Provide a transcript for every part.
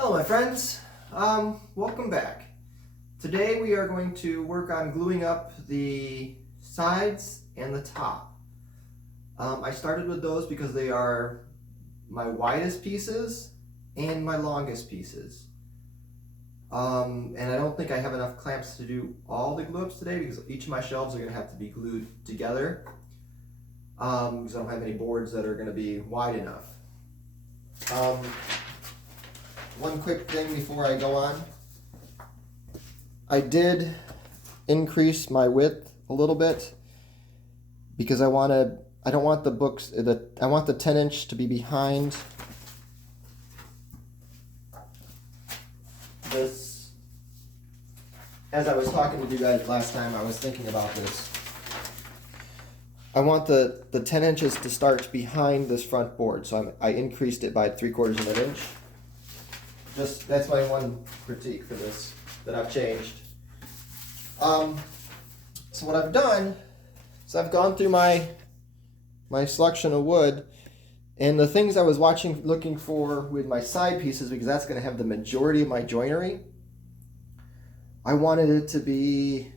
Hello my friends, welcome back. Today we are going to work on gluing up the sides and the top. I started with those because they are my widest pieces and my longest pieces. And I don't think I have enough clamps to do all the glue ups today because each of my shelves are going to have to be glued together because I don't have any boards that are going to be wide enough. One quick thing before I go on. I did increase my width a little bit because I want the books, I want the 10-inch to be behind this. As I was talking with you guys last time, I was thinking about this. I want the 10 inches to start behind this front board, so I increased it by 3/4 of an inch. That's my one critique for this that I've changed. So what I've done is I've gone through my selection of wood, and the things I was looking for with my side pieces, because that's going to have the majority of my joinery, I wanted it to be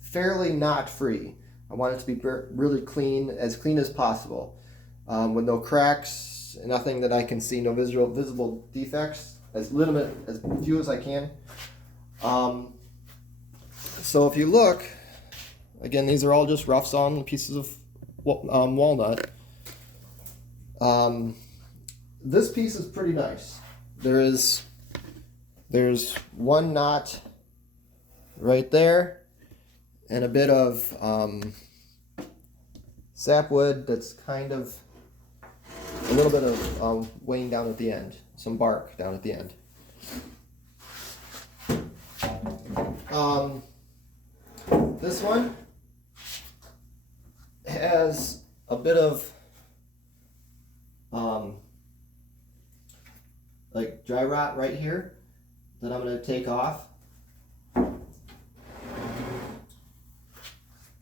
fairly knot free. I want it to be really clean, as clean as possible, with no cracks, nothing that I can see, no visible defects, as few as I can. So if you look, again, these are all just rough sawn pieces of walnut. This piece is pretty nice. There's one knot right there, and a bit of sapwood that's kind of a little bit of weighing down at the end, some bark down at the end. This one has a bit of like dry rot right here that I'm going to take off.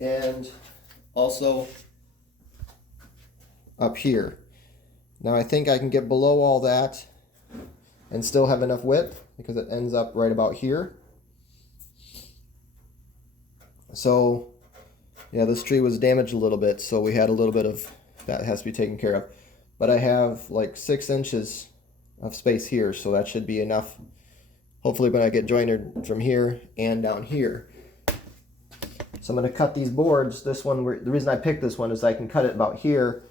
And also up here. Now I think I can get below all that and still have enough width because it ends up right about here. So yeah, this tree was damaged a little bit, so we had a little bit of that has to be taken care of. But I have like 6 inches of space here, so that should be enough. Hopefully when I get jointed from here and down here. So I'm going to cut these boards. This one, the reason I picked this one is I can cut it about here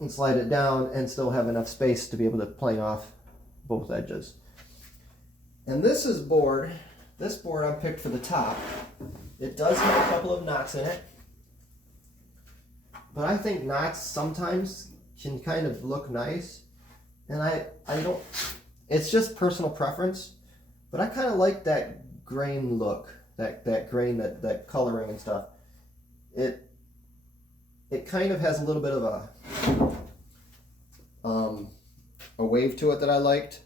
and slide it down and still have enough space to be able to plane off both edges. And this board I picked for the top. It does have a couple of knots in it, but I think knots sometimes can kind of look nice, and I don't, it's just personal preference, but I kind of like that grain look, that grain, that coloring and stuff. It kind of has a little bit of a wave to it that I liked.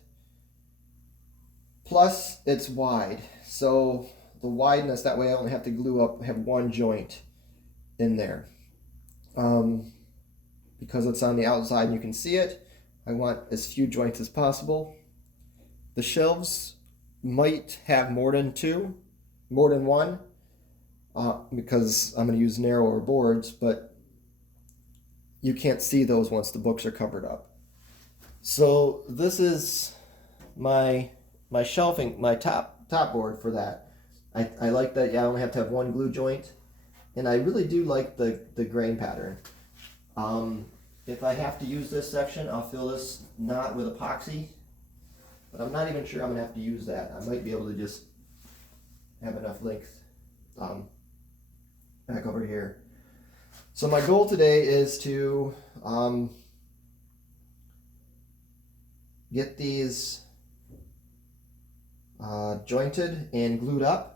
Plus, it's wide, so the wideness, that way I only have to have one joint in there. Because it's on the outside and you can see it, I want as few joints as possible. The shelves might have more than one, because I'm going to use narrower boards, but you can't see those once the books are covered up. So this is my shelving, my top board for that. I like that. Yeah, I only have to have one glue joint, and I really do like the grain pattern. If I have to use this section, I'll fill this knot with epoxy, but I'm not even sure I'm gonna have to use that. I might be able to just have enough length back over here. So my goal today is to get these jointed and glued up.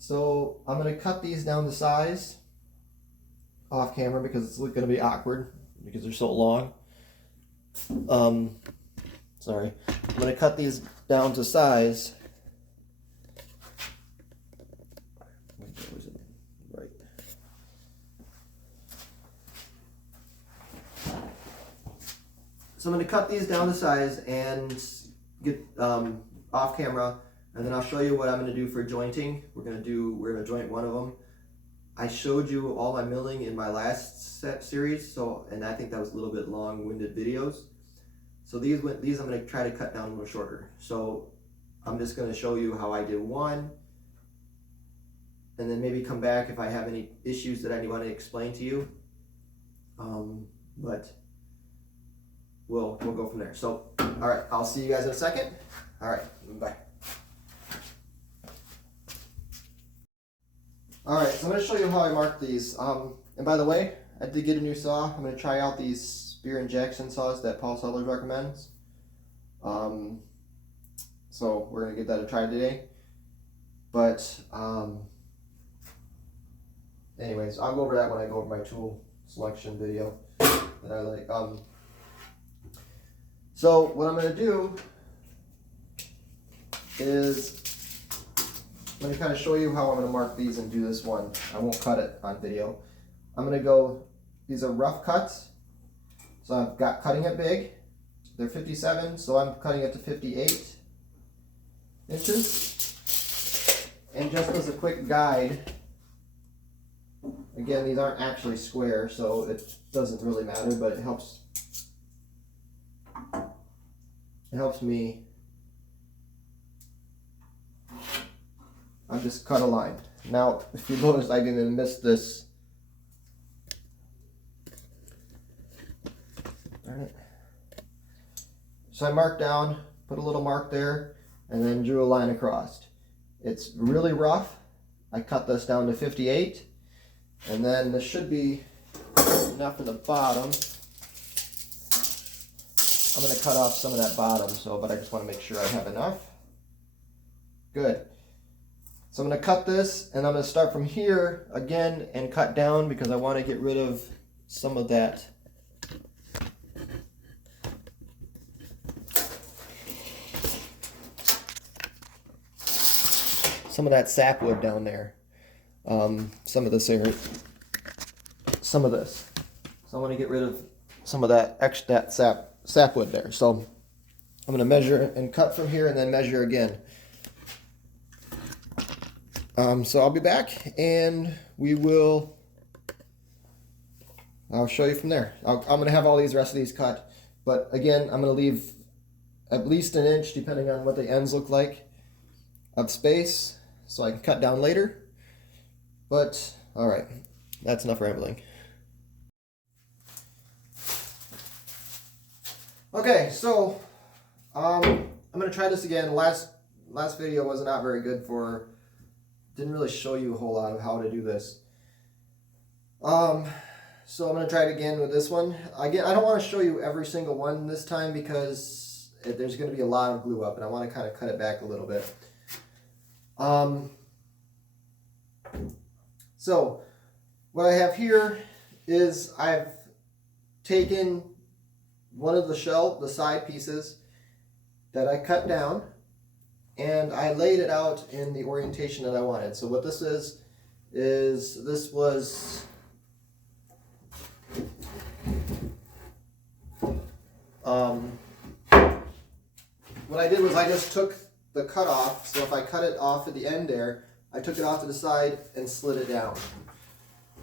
So I'm going to cut these down to size off camera because it's going to be awkward because they're so long. Sorry. I'm going to cut these down to size. Right. So I'm going to cut these down to size and get off camera, and then I'll show you what I'm going to do for jointing. We're going to joint one of them. I showed you all my milling in my last series, and I think that was a little bit long-winded videos. So these I'm going to try to cut down a little shorter. So I'm just going to show you how I did one, and then maybe come back if I have any issues that I want to explain to you. But we'll go from there. So, all right, I'll see you guys in a second. All right, bye. All right, so I'm going to show you how I mark these. And by the way, I did get a new saw. I'm going to try out these Spear and Jackson saws that Paul Sellers recommends. So we're going to give that a try today. But anyways, I'll go over that when I go over my tool selection video that I like. So what I'm going to do is I'm going to kind of show you how I'm going to mark these and do this one. I won't cut it on video. I'm going to go, these are rough cuts. So I've got cutting it big. They're 57, so I'm cutting it to 58 inches. And just as a quick guide, again, these aren't actually square, so it doesn't really matter, but it helps me. I've just cut a line. Now, if you notice, I didn't miss this. Darn it. So I marked down, put a little mark there, and then drew a line across. It's really rough. I cut this down to 58, and then this should be enough for the bottom. I'm going to cut off some of that bottom, but I just want to make sure I have enough. Good. So I'm going to cut this, and I'm going to start from here again and cut down because I want to get rid of some of that. Some of that sapwood down there. Some of this here. Some of this. So I want to get rid of some of that sapwood there. So I'm going to measure and cut from here and then measure again. So I'll be back and I'll show you from there. I'm going to have all these rest of these cut, but again, I'm going to leave at least an inch, depending on what the ends look like, of space so I can cut down later. But all right, that's enough rambling. Okay, so I'm going to try this again. Last video was not very good didn't really show you a whole lot of how to do this. So I'm going to try it again with this one. Again, I don't want to show you every single one this time because there's going to be a lot of glue up and I want to kind of cut it back a little bit. So what I have here is I've taken one of the side pieces that I cut down, and I laid it out in the orientation that I wanted. So what this is this was what I did was I just took the cut off. So if I cut it off at the end there, I took it off to the side and slid it down.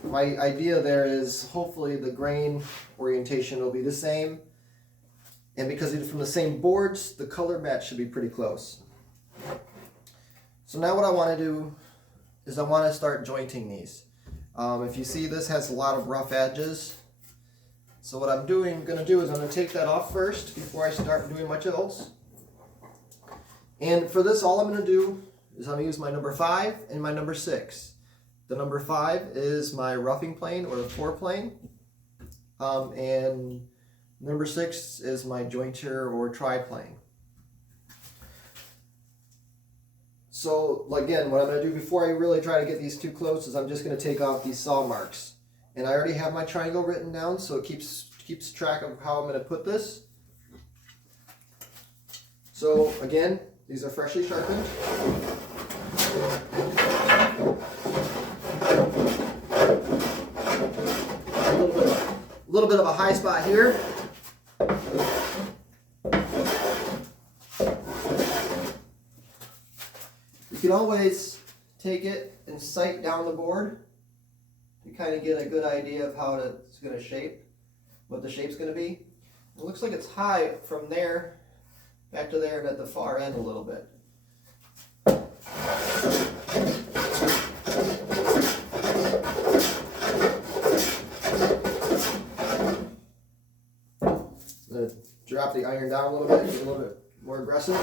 My idea there is hopefully the grain orientation will be the same, and because they're from the same boards, the color match should be pretty close. So now what I want to do is I want to start jointing these. If you see, this has a lot of rough edges. So what I'm going to do is I'm going to take that off first before I start doing much else. And for this, all I'm going to do is I'm going to use my number 5 and my number 6. The number 5 is my roughing plane or the floor plane. And number 6 is my jointer or tri-plane. So again, what I'm going to do before I really try to get these too close is I'm just going to take off these saw marks. And I already have my triangle written down, so it keeps track of how I'm going to put this. So again, these are freshly sharpened. A little bit of a high spot here. You can always take it and sight down the board to kind of get a good idea of how it's going to shape, what the shape's going to be. It looks like it's high from there back to there and at the far end a little bit. Drop the iron down a little bit, get a little bit more aggressive.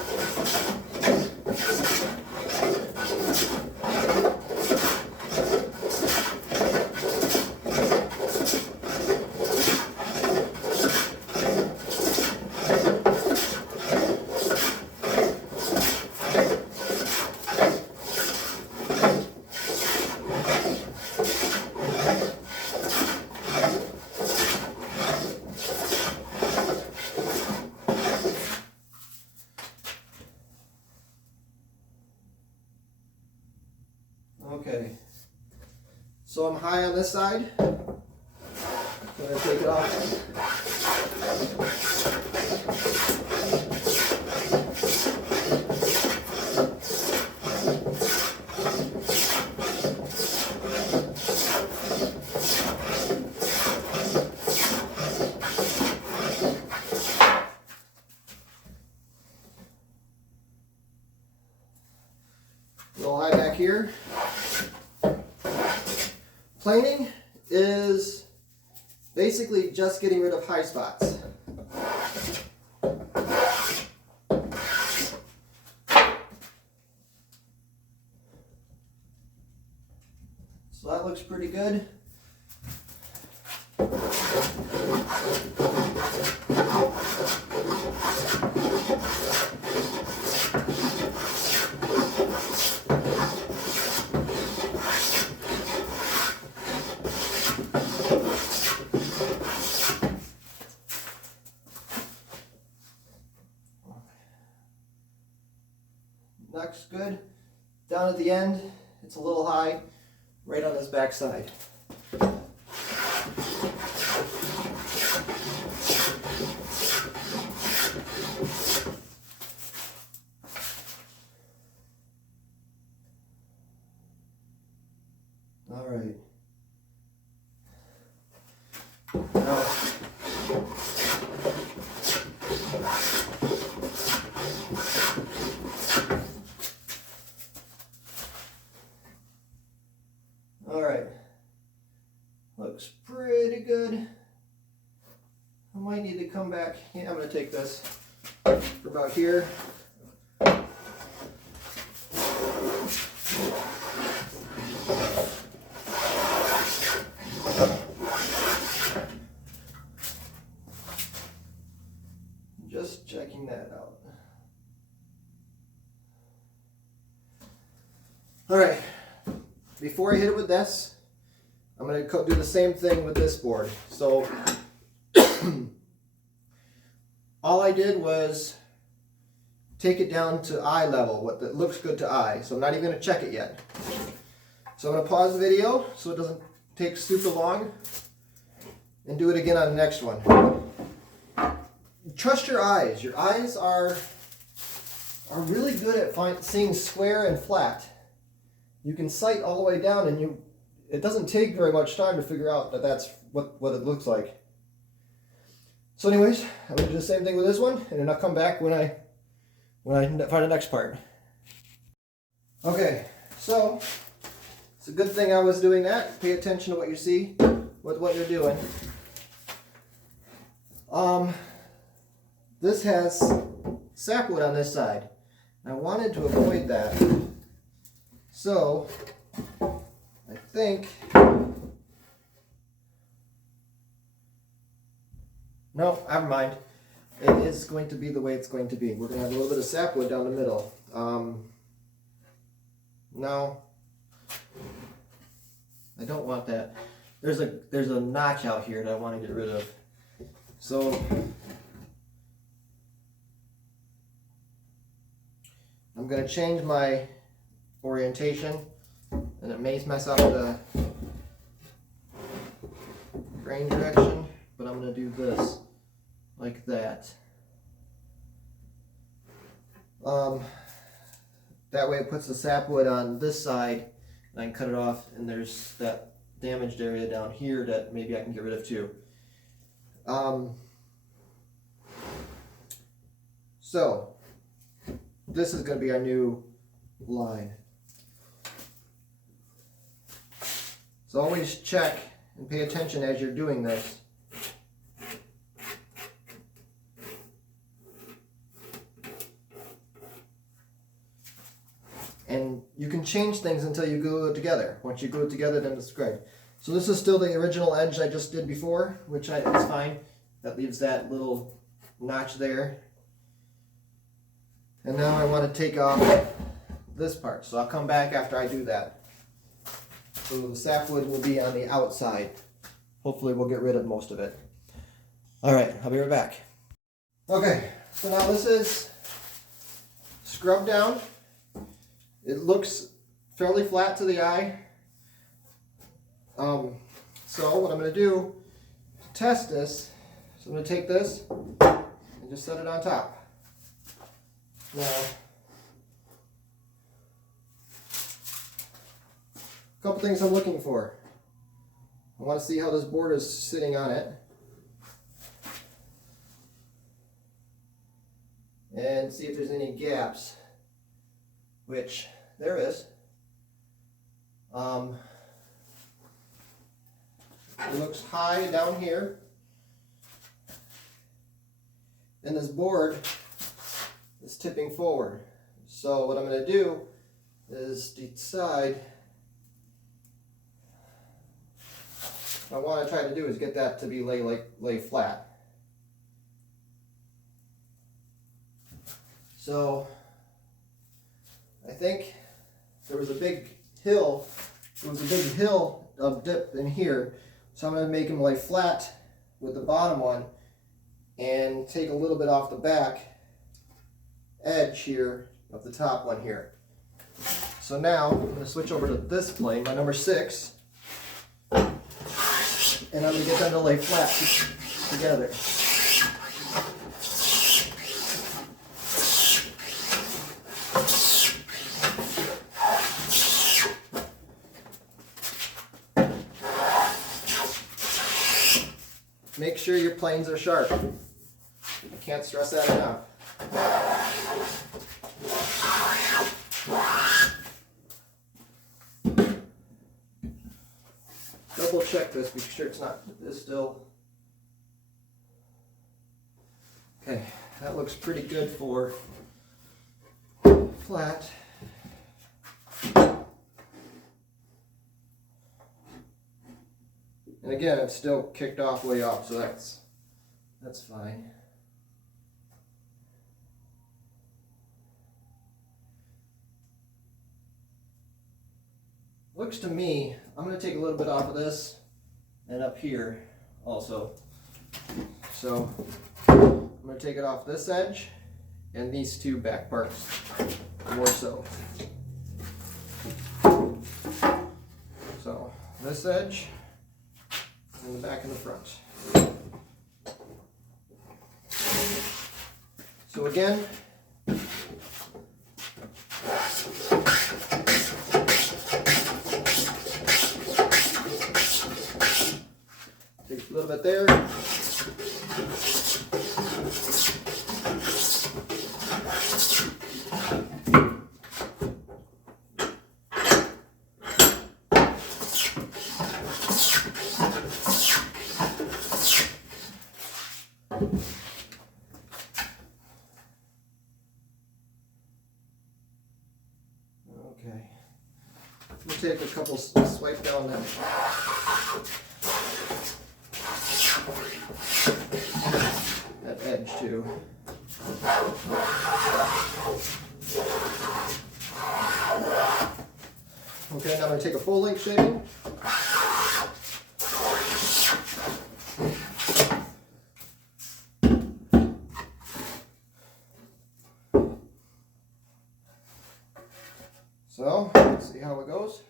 Okay, so I'm high on this side. I'm going to take it off. A little high back here. Planing is basically just getting rid of high spots. So that looks pretty good. Looks good. Down at the end, it's a little high, right on this back side. All right. Now, all right, looks pretty good. I might need to come back. Yeah, I'm going to take this for about here. Just checking that out. All right. Before I hit it with this, I'm going to do the same thing with this board. So all I did was take it down to eye level, what that looks good to eye. So I'm not even going to check it yet. So I'm going to pause the video so it doesn't take super long and do it again on the next one. Trust your eyes. Your eyes are really good at seeing square and flat. You can sight all the way down and it doesn't take very much time to figure out that that's what it looks like. So anyways, I'm going to do the same thing with this one, and then I'll come back when I find the next part. Okay, so it's a good thing I was doing that. Pay attention to what you see with what you're doing. This has sapwood on this side. I wanted to avoid that. So I think, no, never mind. It is going to be the way it's going to be. We're going to have a little bit of sapwood down the middle. No, I don't want that. There's a notch out here that I want to get rid of. So I'm going to change my orientation, and it may mess up the grain direction, but I'm going to do this. like that. That way it puts the sapwood on this side, and I can cut it off, and there's that damaged area down here that maybe I can get rid of too. So this is going to be our new line. So always check and pay attention as you're doing this. And you can change things until you glue it together. Once you glue it together, then it's great. So this is still the original edge I just did before, which is fine. That leaves that little notch there. And now I want to take off this part. So I'll come back after I do that. So the sapwood will be on the outside. Hopefully we'll get rid of most of it. Alright, I'll be right back. Okay, so now this is scrubbed down. It looks fairly flat to the eye. So what I'm going to do to test this, so I'm going to take this and just set it on top. Now, a couple things I'm looking for. I want to see how this board is sitting on it. And see if there's any gaps, which there is. It looks high down here. And this board is tipping forward. So what I'm going to do is decide what I want to try to do is get that to be lay flat. So I think there was a big hill. There was a big hill of dip in here. So I'm going to make them lay flat with the bottom one and take a little bit off the back edge here of the top one here. So now I'm going to switch over to this plane, my number 6, and I'm going to get them to lay flat together. Make sure your planes are sharp. I can't stress that enough. Double check this, be sure it's not still. Okay, that looks pretty good for flat. And again, it's still kicked off way off, so that's fine. Looks to me, I'm going to take a little bit off of this and up here also. So I'm going to take it off this edge and these two back parts more so. So this edge and the back and the front. So again, take a little bit there. Okay, we'll take a couple swipes down that edge too. Okay, now I'm going to take a full length shaving. So, let's see how it goes.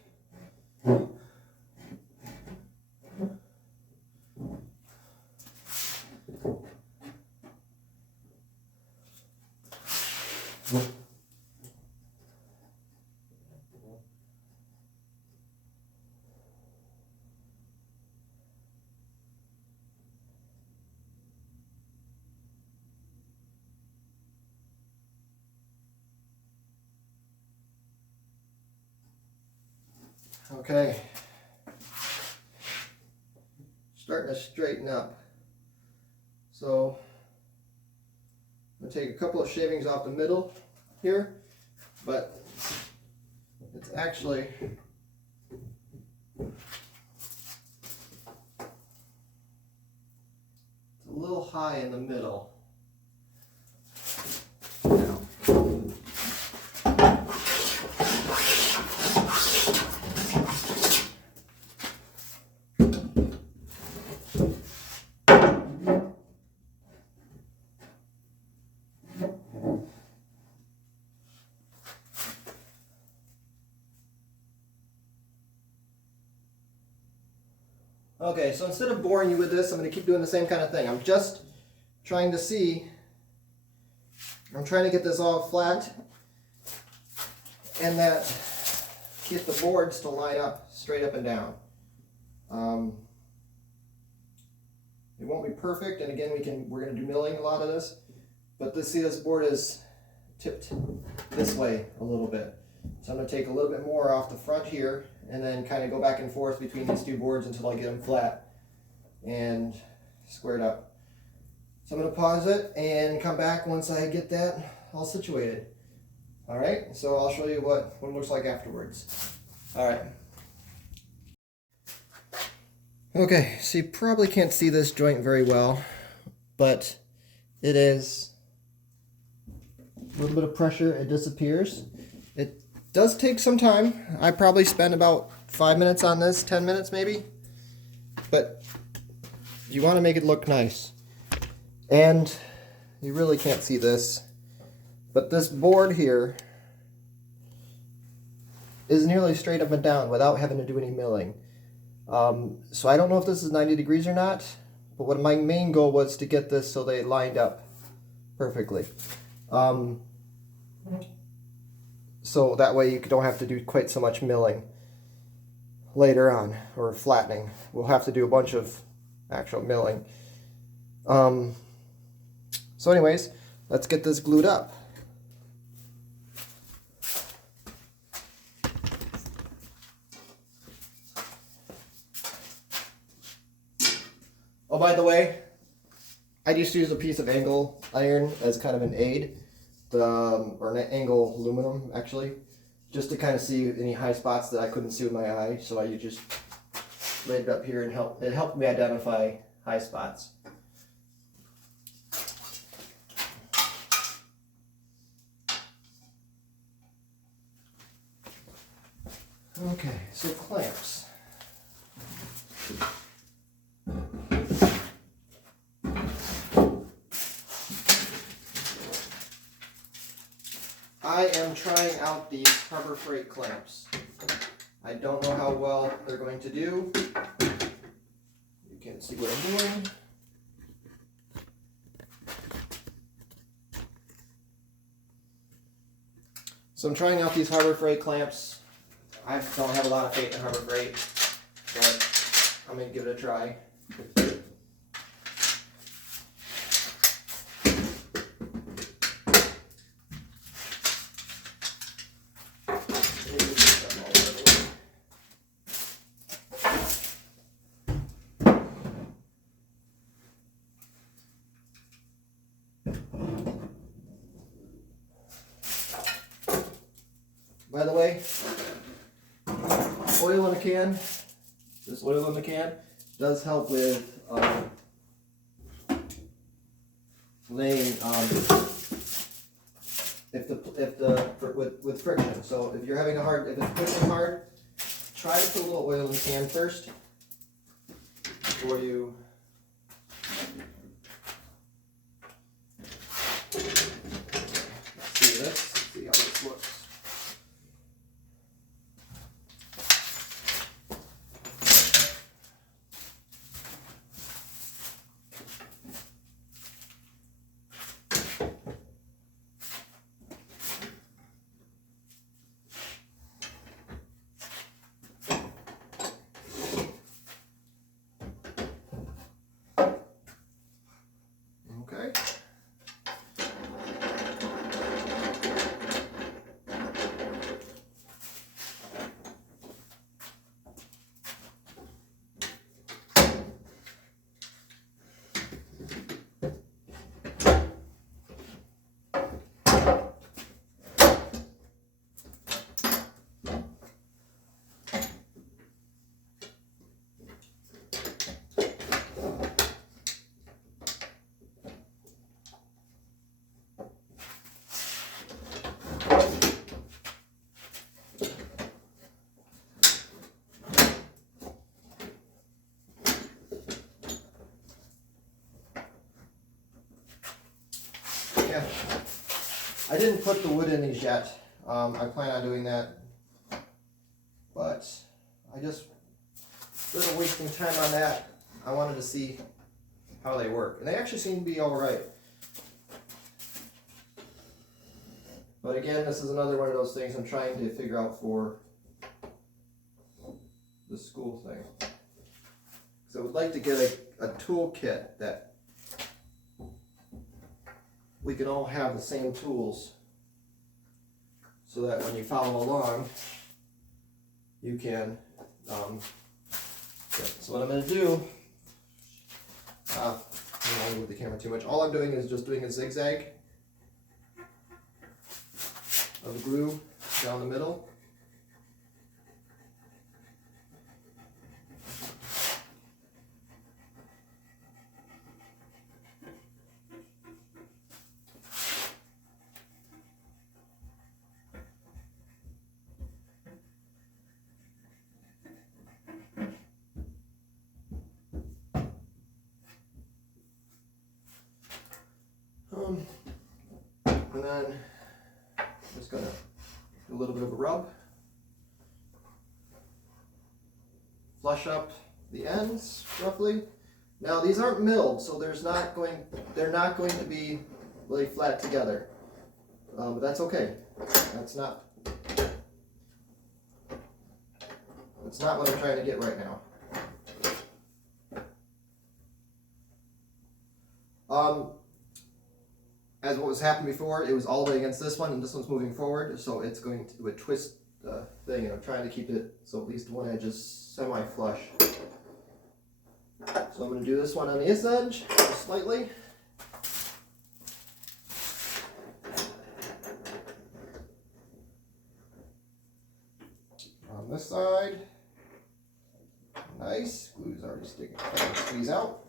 Okay, starting to straighten up. So I'm going to take a couple of shavings off the middle here, but it's actually a little high in the middle. Now, okay, so instead of boring you with this, I'm going to keep doing the same kind of thing. I'm just trying to see, I'm trying to get this all flat and that get the boards to line up straight up and down. It won't be perfect, and again we're going to do milling a lot of this, but this board is tipped this way a little bit. So I'm going to take a little bit more off the front here and then kind of go back and forth between these two boards until I get them flat and squared up. So I'm going to pause it and come back once I get that all situated. Alright, so I'll show you what it looks like afterwards. Alright. Okay, so you probably can't see this joint very well, but it is a little bit of pressure, it disappears. It does take some time. I probably spent about 5 minutes on this, 10 minutes maybe, but you want to make it look nice. And you really can't see this, but this board here is nearly straight up and down without having to do any milling. So I don't know if this is 90 degrees or not, but what my main goal was to get this so they lined up perfectly. So that way you don't have to do quite so much milling later on, or flattening. We'll have to do a bunch of actual milling. So anyways, let's get this glued up. Oh, by the way, I just used a piece of angle iron as kind of an aid, or an angle aluminum actually, just to kind of see any high spots that I couldn't see with my eye. So I just laid it up here and it helped me identify high spots. Okay, so clamps. I am trying out these Harbor Freight clamps. I don't know how well they're going to do. You can't see what I'm doing. So I'm trying out these Harbor Freight clamps. I don't have a lot of faith in Harbor Freight, but I'm going to give it a try. By the way, oil in a can, this oil in the can does help with laying with friction. So if you're having if it's pushing hard, try to put a little oil in the can first before you see this. See how this looks. Yeah. I didn't put the wood in these yet. I plan on doing that. But I just, instead of wasting time on that, I wanted to see how they work. And they actually seem to be alright. But again, this is another one of those things I'm trying to figure out for the school thing. So I would like to get a toolkit that we can all have the same tools, so that when you follow along, you can, so what I'm going to do, I don't want to move the camera too much. All I'm doing is just doing a zigzag of glue down the middle. And then I'm just going to do a little bit of a rub. Flush up the ends roughly. Now these aren't milled, so they're not going to be really flat together. But that's okay. That's not what I'm trying to get right now. As what was happening before, it was all the way against this one, and this one's moving forward, so it would twist the thing, and I'm trying to keep it so at least one edge is semi-flush. So I'm going to do this one on this edge, just slightly. On this side, nice, glue's already sticking, squeeze out.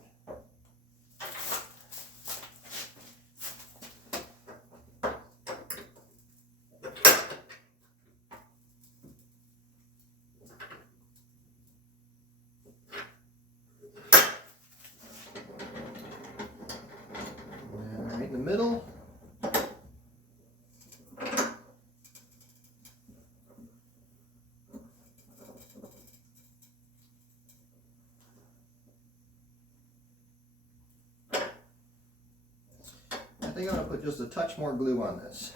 Right in the middle. I think I'm going to put just a touch more glue on this.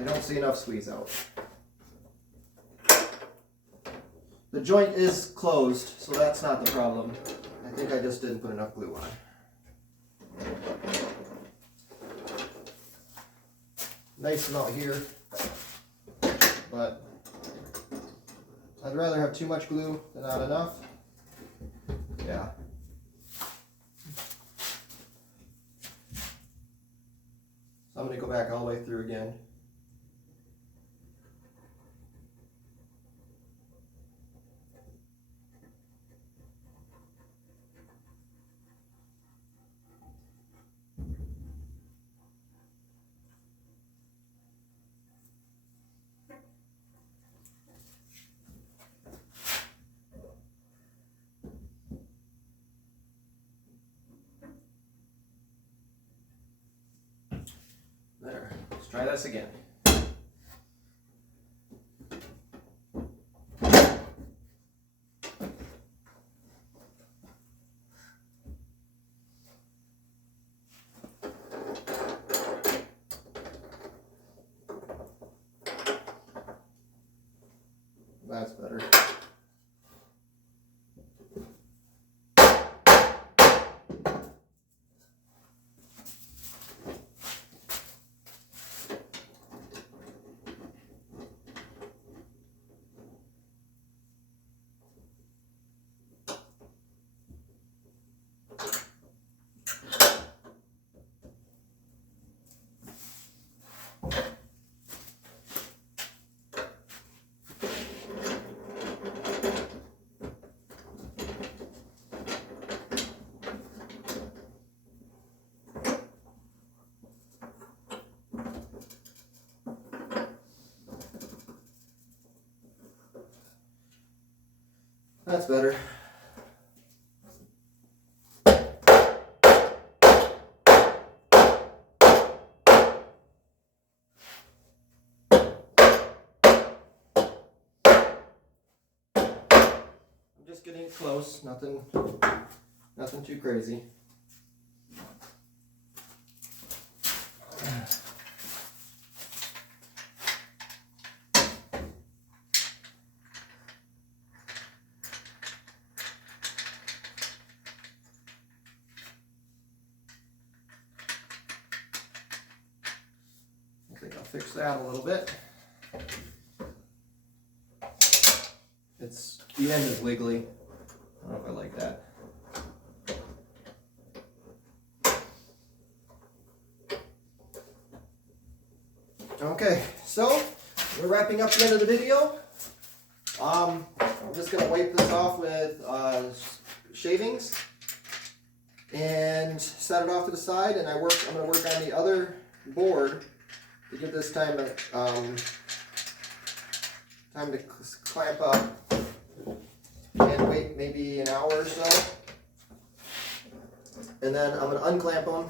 I don't see enough squeeze out. The joint is closed, so that's not the problem. I think I just didn't put enough glue on. Nice amount here, but I'd rather have too much glue than not enough. Yeah. So I'm going to go back all the way through again. There, let's try this again. That's better. That's better. just getting close, nothing too crazy. I think I'll fix that a little bit. The end is wiggly. I don't know if I like that. Okay, so we're wrapping up the end of the video. I'm just going to wipe this off with shavings and set it off to the side, and I'm going to work on the other board to give this time to clamp up, and wait maybe an hour or so, and then I'm going to unclamp them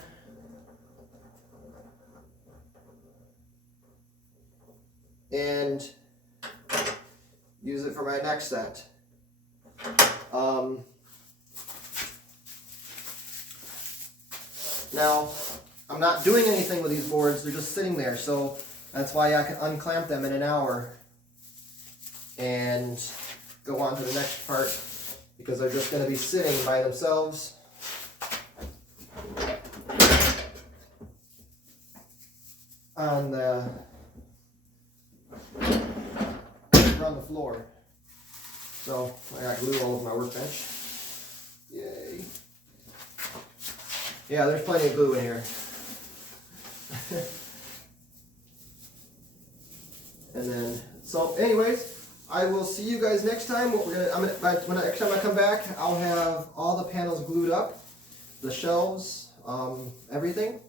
and use it for my next set. Now, I'm not doing anything with these boards, they're just sitting there, so that's why I can unclamp them in an hour and go on to the next part, because they're just going to be sitting by themselves on the floor. So I got glue all over my workbench. Yay. Yeah, there's plenty of glue in here. And then, so anyways, I will see you guys next time. What next time I come back, I'll have all the panels glued up, the shelves, everything.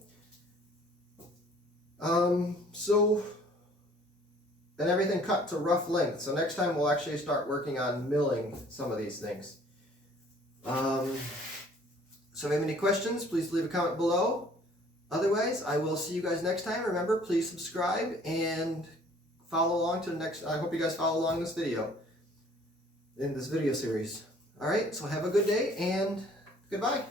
And everything cut to rough length. So next time we'll actually start working on milling some of these things. So if you have any questions, please leave a comment below. Otherwise, I will see you guys next time. Remember, please subscribe and follow along to the next. I hope you guys follow along in this video series. All right, so have a good day and goodbye.